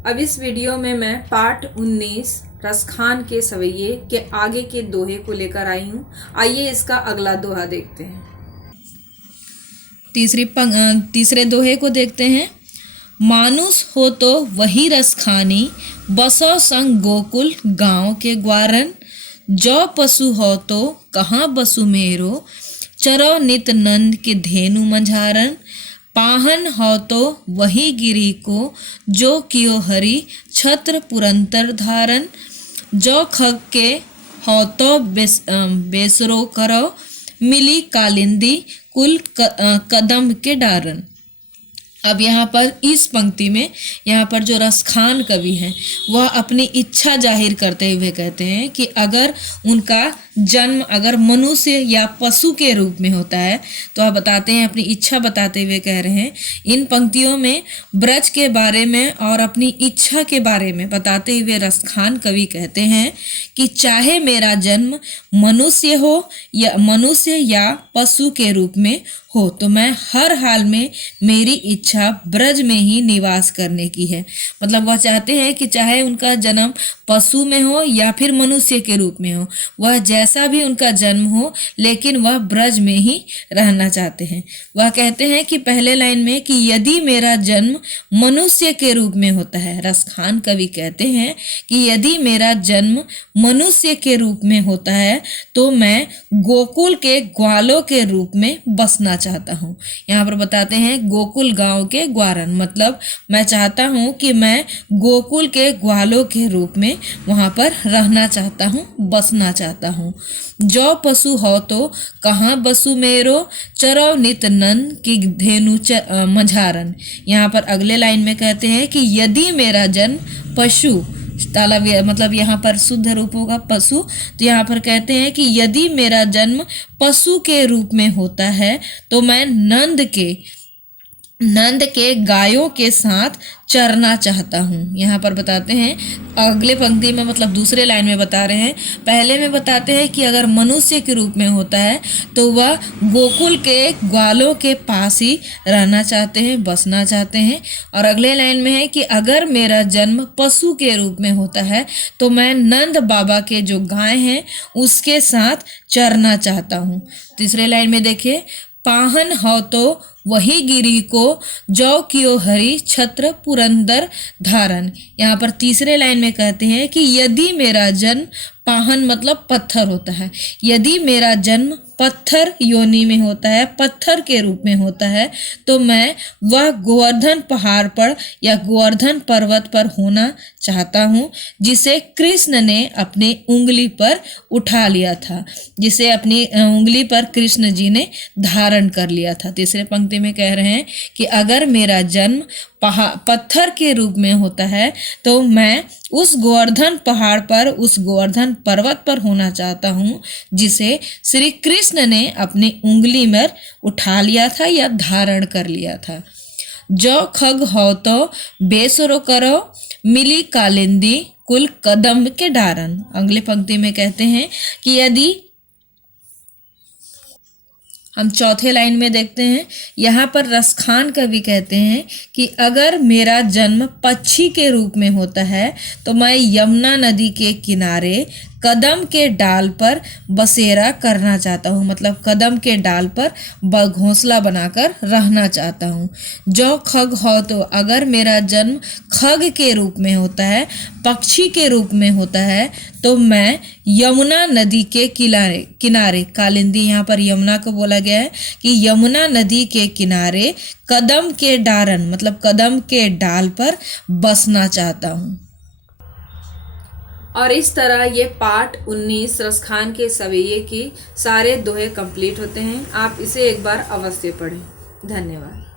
अब इस वीडियो में मैं पार्ट 19 रसखान के सवैये के आगे के दोहे को लेकर आई हूँ। आइए इसका अगला दोहा देखते हैं। तीसरे दोहे को देखते हैं। मानुष हो तो वही रसखानी, बसो संग गोकुल गाँव के ग्वारन। जो पशु हो तो कहाँ बसु मेरो, चरो नित नंद के धेनु मंझारन। पाहन हो तो वही गिरी को, जो कियो हरि छत्र पुरंतर धारन। जो खग के हो तो बेसरो करो, मिली कालिंदी कुल कदम के डारन। अब यहाँ पर इस पंक्ति में यहाँ पर जो रसखान कवि हैं वह अपनी इच्छा जाहिर करते हुए कहते हैं कि अगर उनका जन्म अगर मनुष्य या पशु के रूप में होता है तो आप बताते हैं, अपनी इच्छा बताते हुए कह रहे हैं। इन पंक्तियों में ब्रज के बारे में और अपनी इच्छा के बारे में बताते हुए रसखान कवि कहते हैं कि चाहे मेरा जन्म मनुष्य या पशु के रूप में हो तो मैं हर हाल में मेरी इच्छा ब्रज में ही निवास करने की है। मतलब वह चाहते हैं कि चाहे उनका जन्म पशु में हो या फिर मनुष्य के रूप में हो, वह जैसा भी उनका जन्म हो लेकिन वह ब्रज में ही रहना चाहते हैं। वह कहते हैं कि पहले लाइन में कि यदि मेरा जन्म मनुष्य के रूप में होता है, रसखान कवि कहते हैं कि यदि मेरा जन्म मनुष्य के रूप में होता है तो मैं गोकुल के ग्वालों के रूप में बसना चाहता हूँ। यहाँ पर बताते हैं गोकुल गांव के ग्वारन, मतलब मैं चाहता हूँ कि मैं गोकुल के ग्वालों के रूप में वहाँ पर रहना चाहता हूँ, बसना चाहता हूँ। जो पशु हो तो कहाँ बसु मेरो, चरो नित नंद की धेनु मंझारन। यहाँ पर अगले लाइन में कहते हैं कि यदि मेरा जन्म पशु मतलब यहाँ पर शुद्ध रूप होगा पशु, तो यहाँ पर कहते हैं कि यदि मेरा जन्म पशु के रूप में होता है तो मैं नंद के गायों के साथ चरना चाहता हूँ। यहाँ पर बताते हैं अगले पंक्ति में, मतलब दूसरे लाइन में बता रहे हैं। पहले में बताते हैं कि अगर मनुष्य के रूप में होता है तो वह गोकुल के ग्वालों के पास ही रहना चाहते हैं, बसना चाहते हैं। और अगले लाइन में है कि अगर मेरा जन्म पशु के रूप में होता है तो मैं नंद बाबा के जो गाय हैं उसके साथ चरना चाहता हूँ। तीसरे लाइन में देखिए, पाहन हो तो वही गिरी को, जो कियो हरि छत्र पुरंदर धारन। यहाँ पर तीसरे लाइन में कहते हैं कि यदि मेरा जन्म, पाहन मतलब पत्थर होता है, यदि मेरा जन्म पत्थर योनि में होता है, पत्थर के रूप में होता है तो मैं वह गोवर्धन पहाड़ पर या गोवर्धन पर्वत पर होना चाहता हूँ जिसे कृष्ण ने अपनी उंगली पर उठा लिया था, जिसे अपनी उंगली पर कृष्ण जी ने धारण कर लिया था। तीसरे पंक्ति में कह रहे हैं कि अगर मेरा जन्म पत्थर के रूप में होता है तो मैं उस गोवर्धन पहाड़ पर, उस गोवर्धन पर्वत पर होना चाहता हूँ जिसे श्री कृष्ण ने अपनी उंगली में उठा लिया था या धारण कर लिया था। जो खग हो तो बेसरो करो, मिली कालिंदी कुल कदम के डारन। अगले पंक्ति में कहते हैं कि यदि हम चौथे लाइन में देखते हैं, यहाँ पर रसखान कवि कहते हैं कि अगर मेरा जन्म पक्षी के रूप में होता है तो मैं यमुना नदी के किनारे कदम के डाल पर बसेरा करना चाहता हूँ, मतलब कदम के डाल पर घोंसला बनाकर रहना चाहता हूँ। जो खग हो तो अगर मेरा जन्म खग के रूप में होता है, पक्षी के रूप में होता है तो मैं यमुना नदी के किनारे कालिंदी, यहाँ पर यमुना को बोला गया है कि यमुना नदी के किनारे कदम के डारन मतलब कदम के डाल पर बसना चाहता हूँ। और इस तरह ये पार्ट 19 रसखान के सवैये की सारे दोहे कंप्लीट होते हैं। आप इसे एक बार अवश्य पढ़ें। धन्यवाद।